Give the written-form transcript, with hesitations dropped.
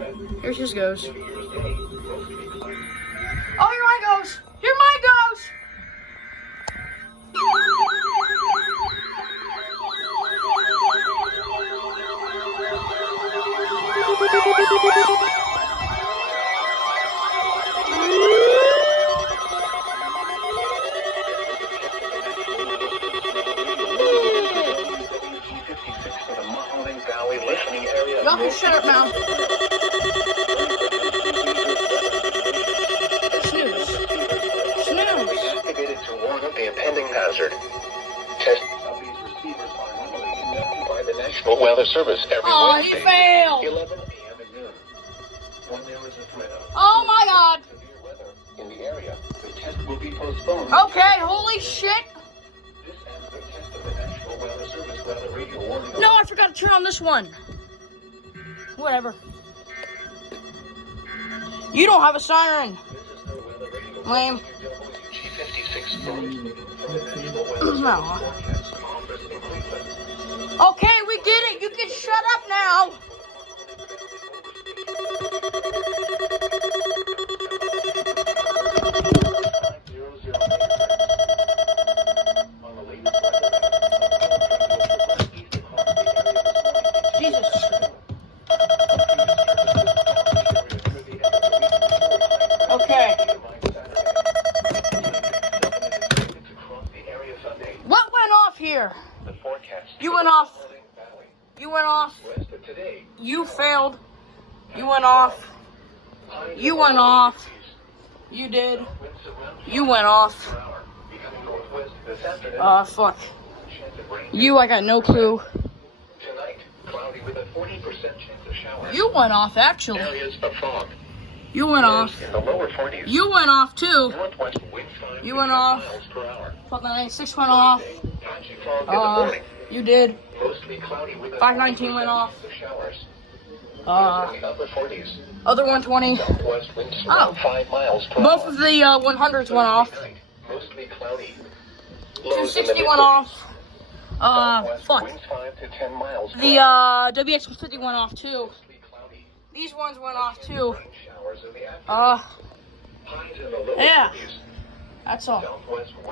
Here she goes. Oh, here mine goes. Here mine goes. Y'all can shut up now. Snooze. Snooze. Activated to warn of the impending hazard. Test of these receivers are normally conducted by the National Weather Service every Wednesday, he failed. 11 a.m. and noon. When there is a threat of Oh my God. severe weather in the area, the test will be postponed. Okay, holy shit. This ends the test of the National Weather Service weather radio warning. No, I forgot to turn on this one. Whatever. You don't have a siren. This is the weather radio. Lame. WWG56 from the National Weather No. Service office in Cleveland. Okay, we get it. You can shut up now. Jesus. Okay. What went off here? You went off. You went off. You failed. You went off. You went off. You did. You went off. Fuck. You, I got no clue. You went off, actually. You went off. In the lower 40s. You went off, too. Northwest wind 5 You to went 10 off. miles per hour. Fuck, 96 went off. Patchy fog in the morning. You did. Mostly cloudy with a 519 went 40% off. of showers. In the upper 40s. Other 120. Southwest winds around 5 miles per Both hour. of the 100s went off. Mostly cloudy. Lows in the 260 went mid-50s. off. Southwest Fuck. winds 5 to 10 miles per The hour. WX50 went off, too. Mostly cloudy. These ones went off, too. Rain showers in the afternoon. Highs in the lower yeah. 40s. That's all. Southwest wind